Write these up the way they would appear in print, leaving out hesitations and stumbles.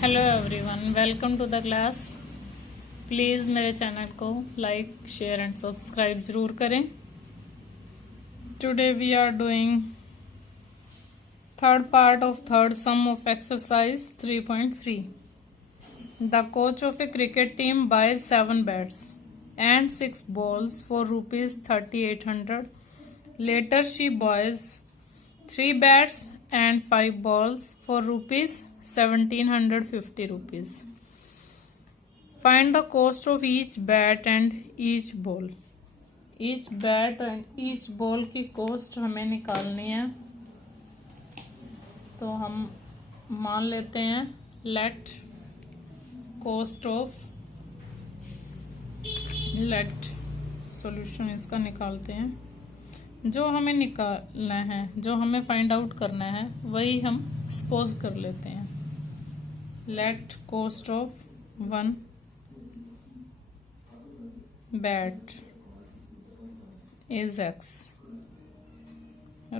Hello everyone, welcome to the class. Please मेरे channel को like, share and subscribe जरूर करें। Today we are doing third part of third sum of exercise 3.3। The coach of a cricket team buys 7 bats and 6 balls for rupees 3800. Later she buys 3 bats and 5 balls for rupees 1750 rupees. Find the cost of each bat and each ball. Each bat and each ball की cost हमें निकालनी है। तो हम मान लेते हैं let solution इसका निकालते हैं। जो हमें निकालना है, जो हमें फाइंड आउट करना है, वही हम सपोज कर लेते हैं। Let cost of 1 bat is x,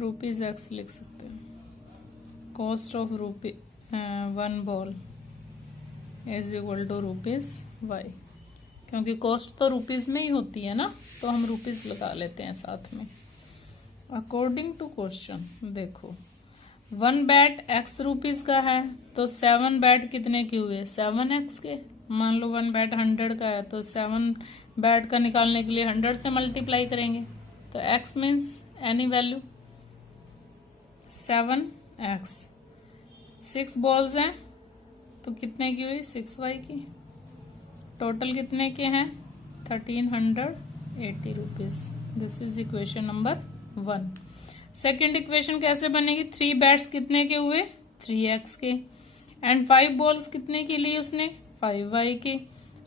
rupees x लिख सकते हैं। Cost of 1 ball is equal to rupees y, क्योंकि कॉस्ट तो रुपीज में ही होती है ना, तो हम रुपीज लगा लेते हैं साथ में। अकॉर्डिंग टू क्वेश्चन देखो, 1 बैट x रुपीज का है, तो 7 बैट कितने के हुए? 7x के। मान लो 1 बैट 100 का है, तो 7 बैट का निकालने के लिए 100 से मल्टीप्लाई करेंगे। तो x means any value 7x। 6 balls हैं, तो कितने की हुई? 6y की। टोटल कितने के हैं? 1380 rupees. This is equation number 1। Second equation कैसे बनेगी? 3 बैट्स कितने के हुए? 3x के। एंड 5 बॉल्स कितने के लिए उसने? 5y के।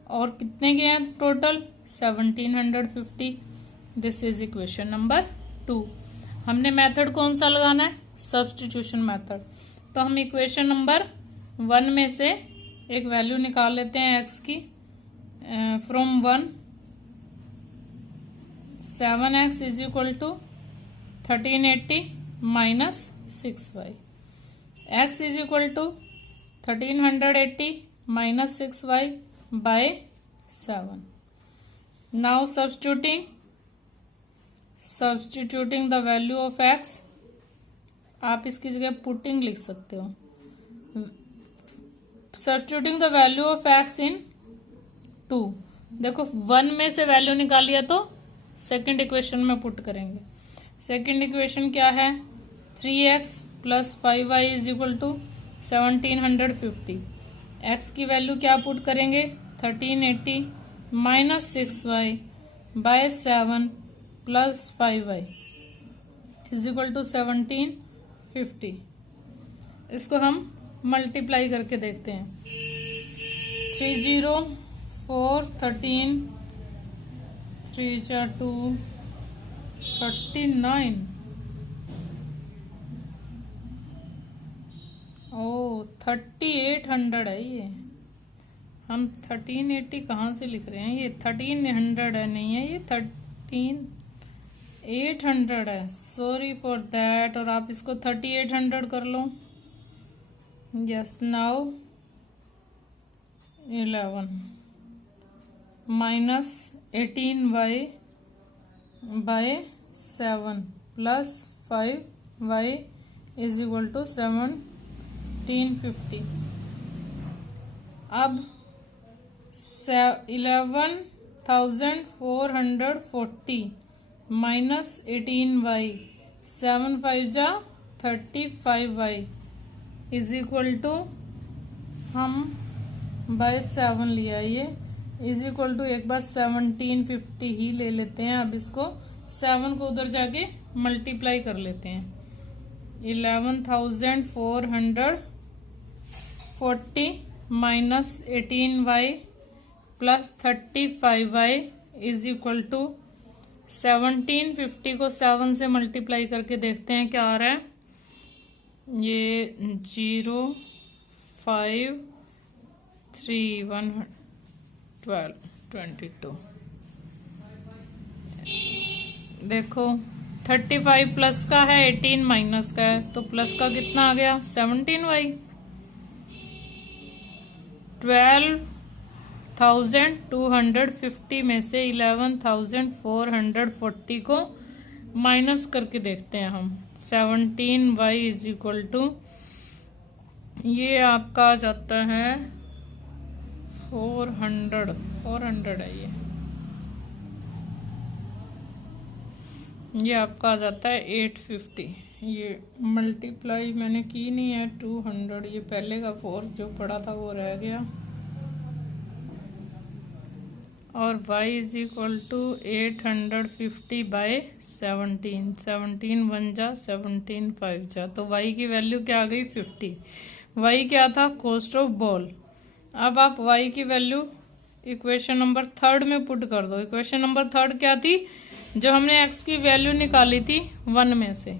और कितने के हैं total? 1750। This is equation number 2। हमने मेथड कौन सा लगाना है? Substitution method. तो हम इक्वेशन नंबर 1 में से एक वैल्यू निकाल लेते हैं x की। From 1, 7x is equal to 1380 minus 6y। x is equal to 1380 minus 6y by 7। Now substituting the value of x, आप इसकी जगह पुटिंग लिख सकते हो। Substituting the value of x in 2। देखो 1 में से वैल्यू निकालिए तो सेकंड इक्वेशन में पुट करेंगे। सेकंड इक्वेशन क्या है? 3x plus 5y is equal to 1750। x की वैल्यू क्या पुट करेंगे? 1380 minus 6y by 7 plus 5y is equal to 1750। इसको हम मल्टीप्लाई करके देखते हैं। 30 4 13 3 4 2 39। ओ 3800 है ये। हम 1380 कहाँ से लिख रहे हैं? ये 1300 है, नहीं है, ये 13800 है। Sorry for that. और आप इसको 3800 कर लो। Yes, now 11 minus 18y by 7 plus 5y is equal to 1750। अब 11,440 माइनस 18y, 7 5 जा 35y इज इक्वल टू, हम बाय 7 लिया, ये इज इक्वल टू एक बार 1750 ही ले लेते हैं। अब इसको 7 को उधर जाके मल्टीप्लाई कर लेते हैं। 11,440 minus 18y plus 35y is equal to 1750 को 7 से मल्टीप्लाई करके देखते हैं क्या आ रहा है। ये 0 5 3 1 12 22। देखो 35 प्लस का है, 18 माइनस का है, तो प्लस का कितना आ गया? 17y। 12,250 में से 11,440 को माइनस करके देखते हैं हम। 17y इज इक्वल टू, ये आपका आ जाता है 400 है ये आपका आ जाता है 850। ये मल्टीप्लाई मैंने की नहीं है 200, ये पहले का 4 जो पड़ा था वो रह गया। और y is equal to 850 by 17, 17 1 जा 17 5 जा, तो y की वैल्यू क्या आ गई 50। y क्या था, कॉस्ट ऑफ बॉल। अब आप y की वैल्यू इक्वेशन नंबर 3 में पुट कर दो। इक्वेशन नंबर 3 क्या थी, जो हमने x की वैल्यू निकाली थी 1 में से।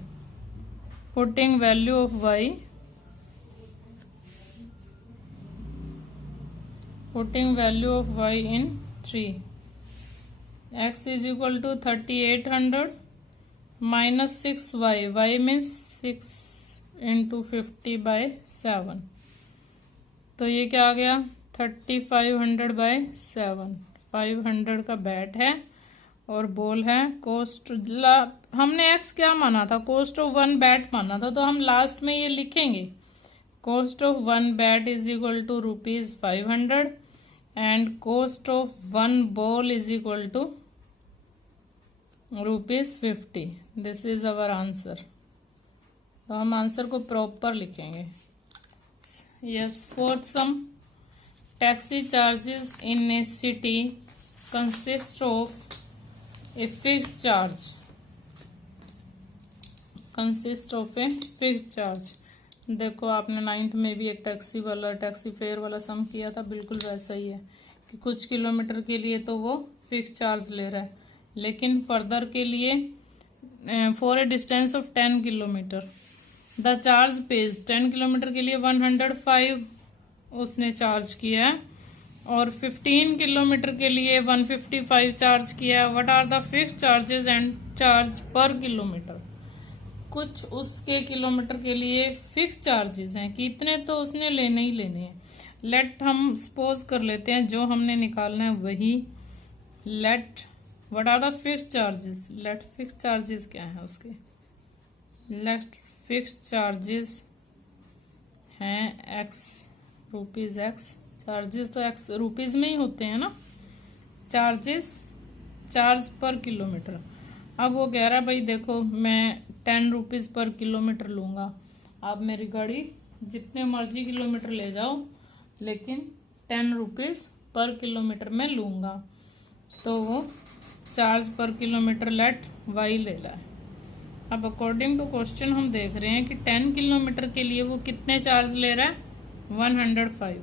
Putting value of y, putting value of y in 3, x is equal to 3800 minus 6y, y means 6 into 50 by 7, तो ये क्या आ गया 3500 बाय 7। 500 का बैट है और बॉल है। कॉस्ट, हमने x क्या माना था, कॉस्ट ऑफ 1 बैट माना था, तो हम लास्ट में ये लिखेंगे cost of 1 bat is equal to ₹500 and cost of 1 ball is equal to ₹50। This is our answer. तो हम आंसर को प्रॉपर लिखेंगे। Yes, fourth sum, taxi charges in a city consist of a fixed charge, consist of a fixed charge. देखो आपने 9th में भी एक taxi fare वाला सम किया था, बिल्कुल वैसा ही है कि कुछ किलोमीटर के लिए तो वो फिक्स चार्ज ले रहा है, लेकिन फर्दर के लिए for a distance of 10 kilometre the charge page, 10 kilometre के लिए 105 उसने चार्ज किया है और 15 किलोमीटर के लिए 155 चार्ज किया है। What are the fixed charges and charge per kilometre. कुछ उसके किलोमीटर के लिए फिक्स चार्जेस हैं कि इतने तो उसने लेने ही लेने हैं। लेट हम सपोज कर लेते हैं जो हमने निकालना है वही। Let what are the fixed charges, let fix charges क्या है उसके, लेट फिक्स चार्जेस हैं एक्स, रुपीज एक्स। चार्जेस तो एक्स रुपीज में ही होते हैं ना, चार्जेस, चार्ज पर किलोमीटर। अब वो कह रहा है भाई देखो मैं 10 रुपीज पर किलोमीटर लूंगा, आप मेरी गाड़ी जितने मर्जी किलोमीटर ले जाओ लेकिन 10 रुपीज पर किलोमीटर में लूंगा, तो वो charge per kilometre late Y ले रहा है। अब अकॉर्डिंग टू क्वेश्चन हम देख रहे हैं कि 10 किलोमीटर के लिए वो कितने चार्ज ले रहा है, 105।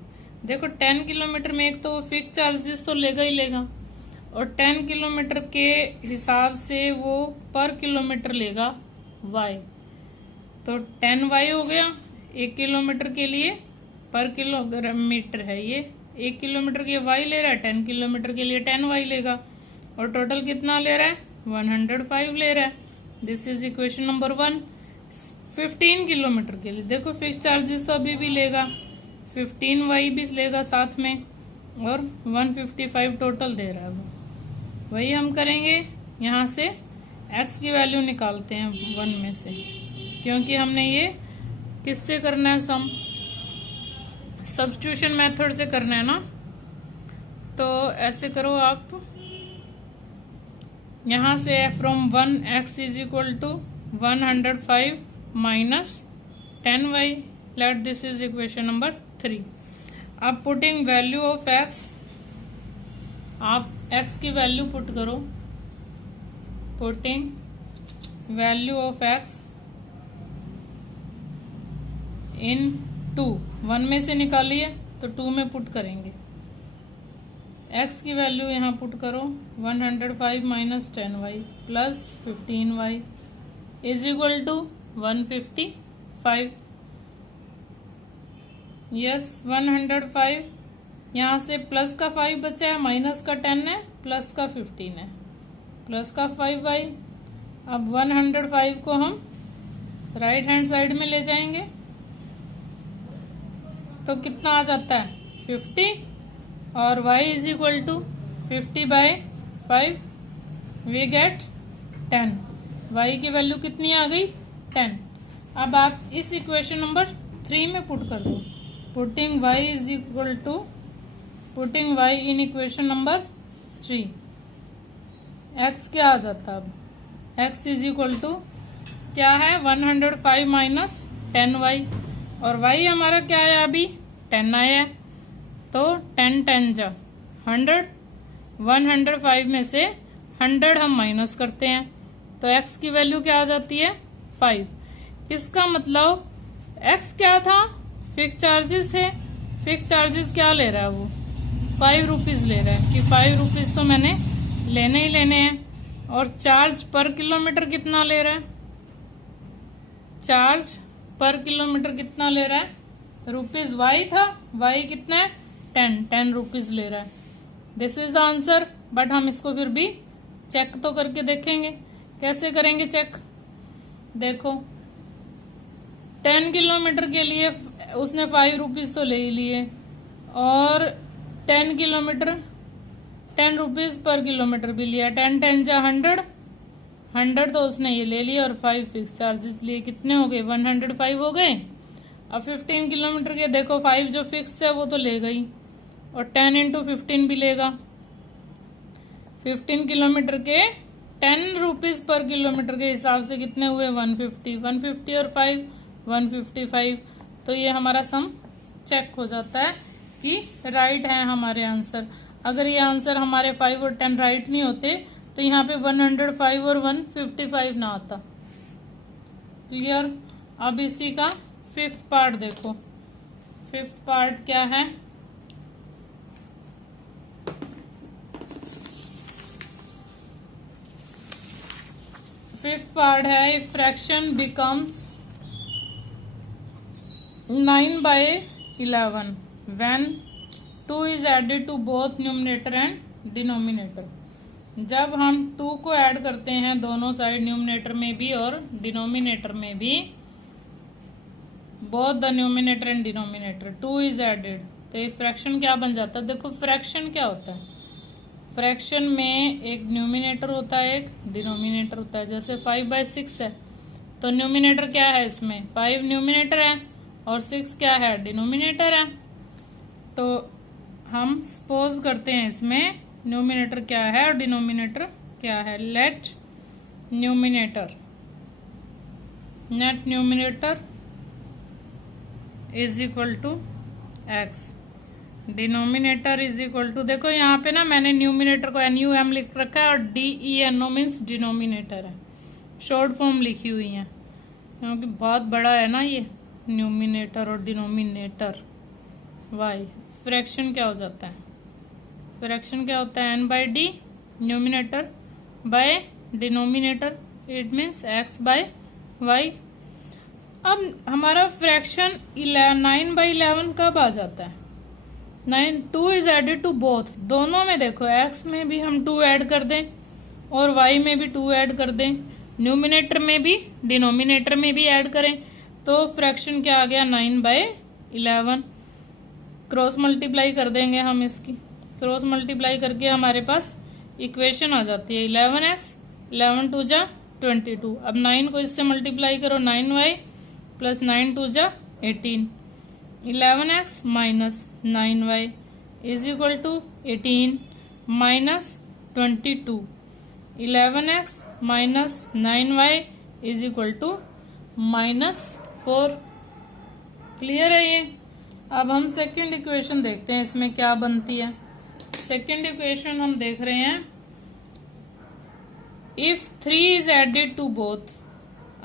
देखो 10 किलोमीटर में एक तो वो फिक्स चार्जेस तो लेगा ही लेगा, और 10 किलोमीटर के हिसाब से वो पर किलोमीटर लेगा y, तो 10y हो गया 1 किलोमीटर के लिए, पर किलोमीटर है ये, 1 किलोमीटर के y ले रहा है, 10 किलोमीटर के लिए 10y लेगा, और टोटल कितना ले रहा है 105 ले रहा है। This is equation number 1। 15 kilometre के लिए देखो फिक्स चार्जेस तो अभी भी लेगा, 15y भी लेगा साथ में, और 155 टोटल दे रहा है वो। वही हम करेंगे, यहाँ से x की वैल्यू निकालते हैं 1 में से, क्योंकि हमने ये किससे करना है सम, सब्स्टिट्यूशन मेथड से करना है ना। तो ऐसे करो आप, यहाँ से from 1 x is equal to 105 minus 10y, let this is equation number 3। अब पुटिंग वैल्यू ऑफ x, आप x की वैल्यू पुट करो, putting value of x in 2, 1 में से निकालिए तो 2 में पुट करेंगे। x की वैल्यू यहाँ पुट करो, 105 minus 10y plus 15y is equal to 155। Yes 105, यहाँ से प्लस का 5 बचा है, माइनस का 10 है, प्लस का 15 है, प्लस का 5y। अब 105 को हम राइट हैंड साइड में ले जाएंगे तो कितना आ जाता है 50 और y is equal to 50/5 we get 10। y की वैल्यू कितनी आ गई 10। अब आप इस इक्वेशन नंबर 3 में पुट कर दो। Putting y is equal to putting y in equation number 3 x क्या आ जाता है अब x इज इक्वल टू क्या है 105 माइनस 10y और y हमारा क्या है अभी 10 आया है तो 10 10 जा 100 105 में से 100 हम माइनस करते हैं तो x की वैल्यू क्या आ जाती है 5। इसका मतलब x क्या था फिक्स चार्जेस थे। फिक्स चार्जेस क्या ले रहा है वो 5 रुपीज ले रहा है कि 5 रुपीज तो मैंने लेने ही लेने हैं। और चार्ज पर किलोमीटर कितना ले रहा है चार्ज पर किलोमीटर कितना ले रहा है रुपीज y था y कितना है 10 रुपीज ले रहा है। This is the answer. But हम इसको फिर भी चेक तो करके देखेंगे। कैसे करेंगे चेक देखो 10 किलोमीटर के लिए उसने 5 रुपीज तो ले ही लिए और 10 किलोमीटर 10 रुपीज पर किलोमीटर भी लिया 10 10 जा 100 तो उसने ये ले लिया और 5 फिक्स चार्जेस लिए कितने हो गए 105 हो गए। अब 15 किलोमीटर के देखो 5 जो फिक्स है वो तो ले गई और 10 इंटू 15 भी लेगा। 15 किलोमीटर के 10 रुपीज पर किलोमीटर के हिसाब से कितने हुए 150 और 5 155। तो ये हमारा सम चेक हो जाता है कि राइट है हमारे आंसर। अगर ये आंसर हमारे 5 और 10 राइट नहीं होते तो यहाँ पे 105 और 155 ना आता। क्लियर। अब इसी का 5th पार्ट देखो। 5th पार्ट क्या है 5th पार्ट है if fraction becomes 9/11 when 2 is added to both numerator and denominator। जब हम 2 को ऐड करते हैं दोनों साइड न्यूमिनेटर में भी और डिनोमिनेटर में भी both the numerator and denominator 2 is added तो एक फ्रैक्शन क्या बन जाता है। देखो फ्रैक्शन क्या होता है फ्रैक्शन में एक न्यूमिनेटर होता है एक डिनोमिनेटर होता है। जैसे 5/6 है तो न्यूमिनेटर क्या है इसमें 5 न्यूमिनेटर है और 6 क्या है डिनोमिनेटर है। तो हम सपोज करते हैं इसमें न्यूमिनेटर क्या है और डिनोमिनेटर क्या है। Let numerator let numerator is equal to x denominator is equal to देखो यहाँ पे ना मैंने न्यूमिनेटर को NUM लिख रखा है और DENO मीन्स डिनोमिनेटर है शॉर्ट फॉर्म लिखी हुई है क्योंकि बहुत बड़ा है ना ये न्यूमिनेटर और डिनोमिनेटर y। फ्रैक्शन क्या हो जाता है फ्रैक्शन क्या होता है n/d numerator by denominator it means x/y। अब हमारा फ्रैक्शन 9/11 कब आ जाता है 2 इज एडेड टू बोथ दोनों में देखो x में भी हम 2 ऐड कर दें और y में भी 2 ऐड कर दें न्यूमिनेटर में भी डिनोमिनेटर में भी ऐड करें तो फ्रैक्शन क्या आ गया 9/11। क्रॉस मल्टीप्लाई कर देंगे हम इसकी क्रॉस मल्टीप्लाई करके हमारे पास इक्वेशन आ जाती है 11x 11 2 जा 22। अब 9 को इससे मल्टीप्लाई करो 9y प्लस 9 2 जा 18 11x minus 9y is equal to 18 minus 22 11x minus 9y is equal to -4। Clear है ये। अब हम सेकंड इक्वेशन देखते हैं इसमें क्या बनती है। सेकंड इक्वेशन हम देख रहे हैं if 3 is added to both.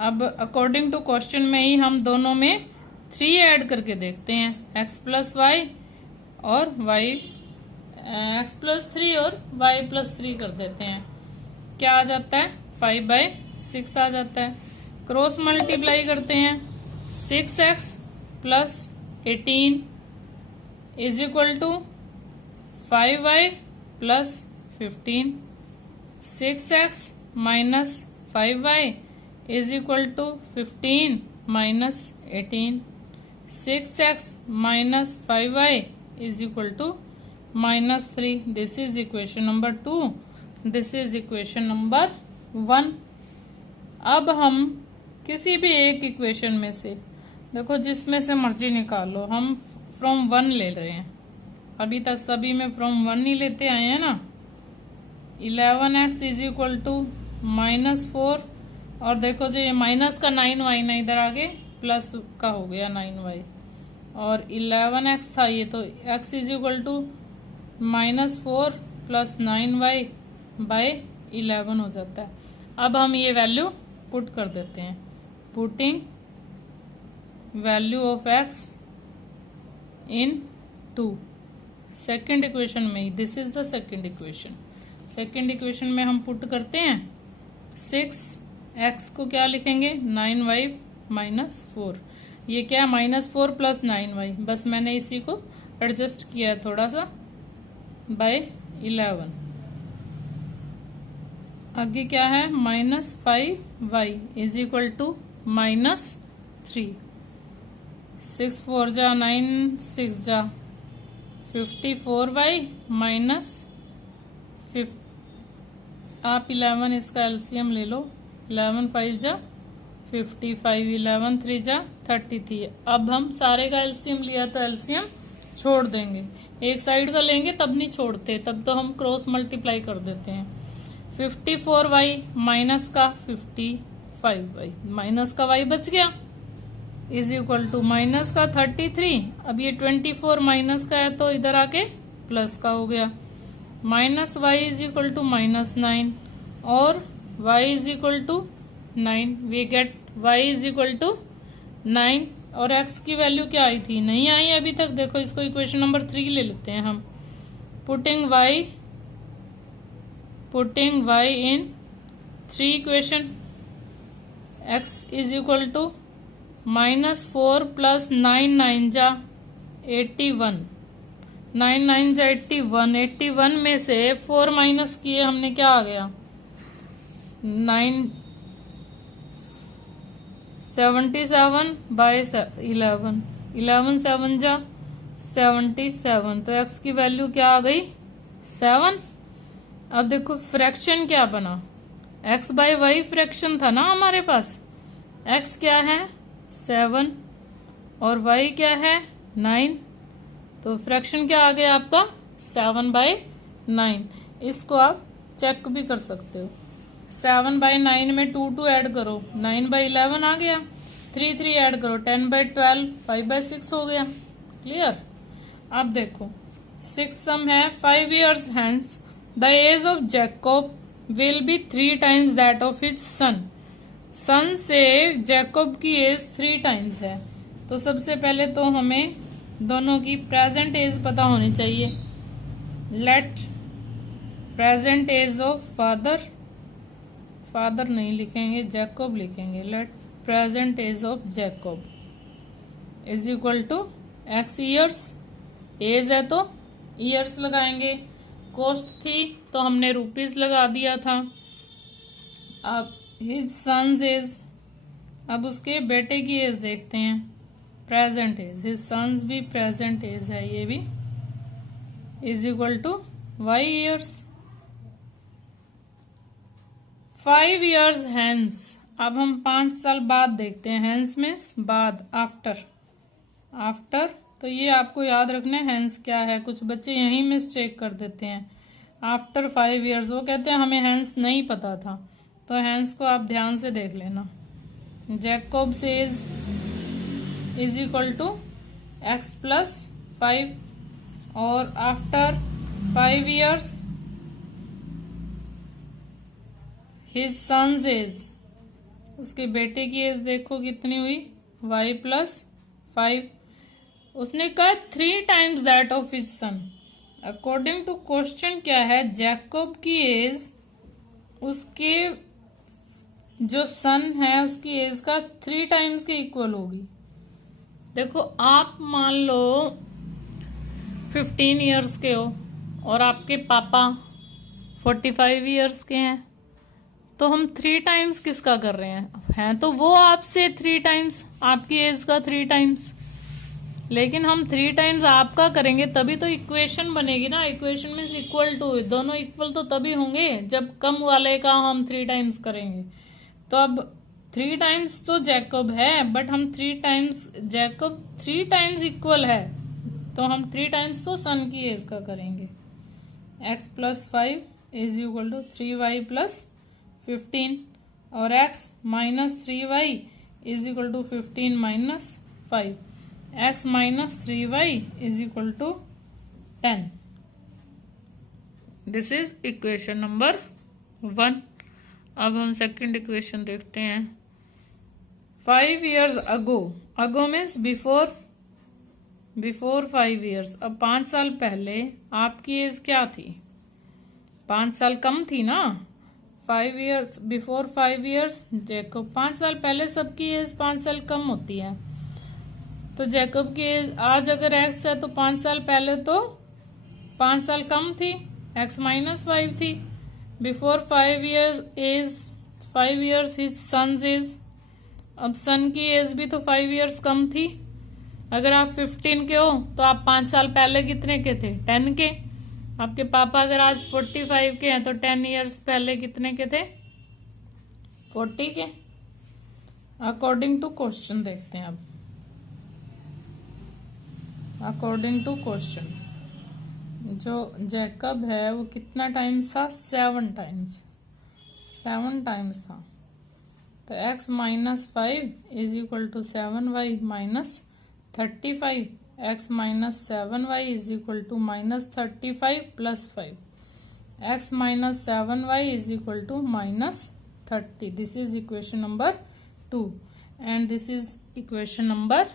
अब अकॉर्डिंग टू क्वेश्चन में ही हम दोनों में 3 ऐड करके देखते हैं x प्लस वाई और y x प्लस 3 और y प्लस 3 कर देते हैं क्या आ जाता है 5/6 आ जाता है। क्रॉस मल्टीप्लाई करते हैं 6x plus 18 is equal to 5y plus 15 6x minus 5y is equal to 15 minus 18 6x minus 5y is equal to -3. This is equation number 2. This is equation number 1. अब हम किसी भी एक इक्वेशन में से, देखो जिसमें से मर्जी निकालो, हम फ्रॉम 1 ले रहे हैं. अभी तक सभी में फ्रॉम 1 ही लेते आए हैं ना. 11x इज इक्वल टू -4, और देखो जो ये माइनस का 9y ना इधर आगे प्लस का हो गया 9y, और 11x था ये, तो x is equal to -4 plus 9y by 11 हो जाता है. अब हम ये वैल्यू पुट कर देते हैं. Putting value of x in 2 second equation में ही. This is the second equation. Second equation में हम पुट करते हैं 6x को क्या लिखेंगे 9y -4. ये क्या -4 प्लस 9y, बस मैंने इसी को एडजस्ट किया है थोड़ा सा, बाय 11. आगे क्या है -5y इज इक्वल टू -3. 6 4 जा 9, 6 जा 54y -5. आप 11 इसका एलसीएम ले लो. 11 5 जा 55, 11 3 जा 33. अब हम सारे का एलसीएम लिया तो एलसीएम छोड़ देंगे. एक साइड का लेंगे तब नहीं छोड़ते, तब तो हम क्रॉस मल्टीप्लाई कर देते हैं. 54y माइनस का 55y, माइनस का y बच गया, इज इक्वल टू माइनस का 33. अब ये 24 माइनस का है तो इधर आके प्लस का हो गया. Minus y is equal to -9 और y is equal to 9. We get y is equal to 9. और x की वैल्यू क्या आई थी, नहीं आई अभी तक. देखो इसको इक्वेशन नंबर 3 ले लेते हैं हम. Putting y in 3 equation. x is equal to -4 plus 9 9 जा 81. 9 9 जा 81. 81 में से 4 माइनस किए हमने, क्या आ गया 9 77 बाय 11. 11 7 जा 77. तो x की वैल्यू क्या आ गई 7. अब देखो फ्रैक्शन क्या बना, x बाय वाई फ्रैक्शन था ना हमारे पास. x क्या है 7 और y क्या है 9. तो फ्रैक्शन क्या आ गया आपका 7 बाय 9. इसको आप चेक भी कर सकते हो. 7 बाय 9 में 2 2 ऐड करो, 9 बाय 11 आ गया. 3 3 ऐड करो, 10 बाय 12, 5 बाय 6 हो गया. क्लियर. अब देखो 6 सम है. 5 years hence the age of Jacob will be 3 times that of his son. सन से जैकब की एज 3 टाइम्स है. तो सबसे पहले तो हमें दोनों की प्रेजेंट एज पता होनी चाहिए. Let present age of father नहीं लिखेंगे, जैकब लिखेंगे. Let present age of Jacob is equal to x years. Age है तो ईयर्स लगाएंगे. कॉस्ट थी तो हमने रुपीस लगा दिया था. अब हिज सन्स एज, अब उसके बेटे की एज देखते हैं. प्रेजेंट एज, हिज सन्स भी प्रेजेंट एज है ये भी, is equal to y years. 5 years hence. अब हम 5 साल बाद देखते हैं. हेंस में बाद, आफ्टर. तो ये आपको याद रखना है हेंस क्या है. कुछ बच्चे यहीं मिस्टेक कर देते हैं. आफ्टर 5 years वो कहते हैं हमें हेंस नहीं पता था. तो हेंस को आप ध्यान से देख लेना. Jacob says is equal to x plus 5 और after 5 years his sons age, उसके बेटे की एज देखो कितनी हुई y प्लस 5. उसने कहा 3 times that of his son. According to question क्या है, जैकब की एज उसके जो सन है उसकी एज का 3 टाइम्स के इक्वल होगी. देखो आप मान लो 15 years के हो और आपके पापा 45 years के हैं, तो हम 3 टाइम्स किसका कर रहे हैं तो वो आपसे 3 टाइम्स, आपकी एज का 3 टाइम्स. लेकिन हम 3 टाइम्स आपका करेंगे तभी तो इक्वेशन बनेगी ना। इक्वेशन मीन्स इक्वल टू, दोनों इक्वल तो तभी होंगे जब कम वाले का हम 3 टाइम्स करेंगे। तो अब 3 टाइम्स तो जैकब है, बट हम 3 टाइम्स जैकब 3 टाइम्स इक्वल है, तो हम 3 टाइम्स तो सन की एज का करेंगे। x + 5 = 3y + 15 और x - 3y = 15 - 5, x - 3y = 10। This is equation number 1। अब हम सेकंड इक्वेशन देखते हैं। 5 years ago, ago means before 5 years। अब 5 साल पहले आपकी एज क्या थी? 5 साल कम थी ना। 5 years बिफोर 5 years जैकब, 5 साल पहले सबकी एज 5 साल कम होती है। तो जैकब की एज आज अगर x है तो 5 साल पहले तो 5 साल कम थी, x - 5 थी। Before 5 years age 5 years his sons age. अब सन की एज भी तो 5 years कम थी। अगर आप 15 के हो तो आप 5 साल पहले कितने के थे? 10 के। आपके पापा अगर आज 45 के हैं तो 10 years पहले कितने के थे? 40 के। अकॉर्डिंग टू क्वेश्चन देखते हैं अब। अकॉर्डिंग टू क्वेश्चन जो जैकब है वो कितना टाइम्स था? 7 टाइम्स। 7 टाइम्स था। तो x - 5 = 7y - 35, x - 7y = -35 + 5, x - 7y = -30। This is equation number 2 and this is equation number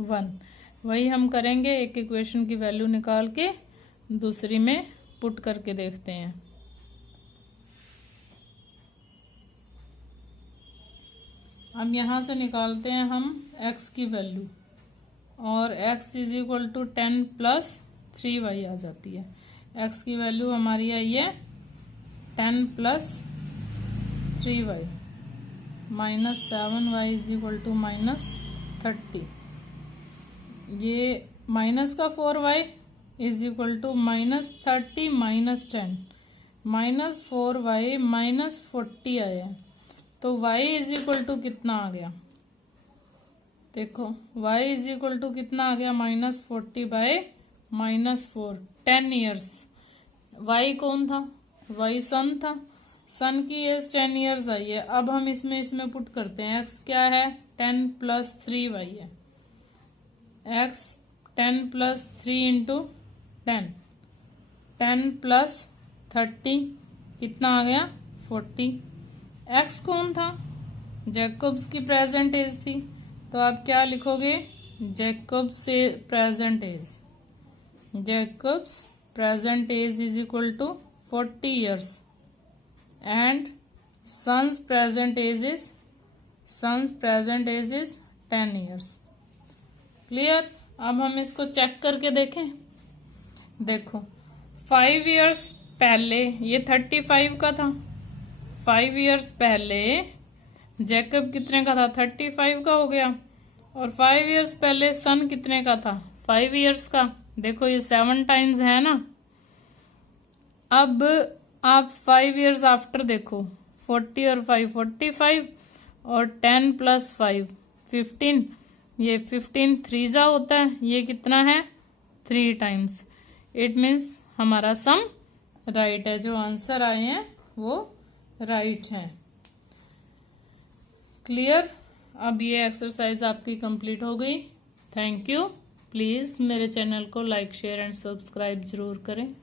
1। वही हम करेंगे, एक इक्वेशन की वैल्यू निकाल के दूसरी में पुट करके देखते हैं। अब यहां से निकालते हैं हम x की वैल्यू, और x = 10 + 3y आ जाती है। x की वैल्यू हमारी आई है 10 + 3y - 7y = -30। ये माइनस का 4y = -30 - 10, -4y -40 आया। तो y = कितना आ गया? देखो y = कितना आ गया? -40/-4, 10 years। y कौन था? y सन था। सन की एज 10 years आई है। अब हम इसमें पुट करते हैं। x क्या है? 10 + 3y है। x 10 + 3 × 10, 10 + 30 कितना आ गया? 40। x कौन था? जैकब्स की प्रेजेंट एज थी। तो आप क्या लिखोगे? जैकब्स से present age, Jacob's present age = 40 years and sons present age is 10 years। Clear? अब हम इसको चेक करके देखें। देखो 5 years पहले ये 35 का था। 5 years पहले जैकब कितने का था? 35 का हो गया। और 5 years पहले सन कितने का था? 5 years का। देखो ये 7 टाइम्स है ना। अब आप 5 years आफ्टर देखो, 40 और 5 45 और 10 + 5 15। ये 15 3 होता है। ये कितना है? 3 टाइम्स। इट मीन्स हमारा सम राइट है। जो आंसर आए हैं वो राइट है। क्लियर? अब ये एक्सरसाइज आपकी कंप्लीट हो गई। Thank you. प्लीज़ मेरे चैनल को लाइक, शेयर एंड सब्सक्राइब जरूर करें।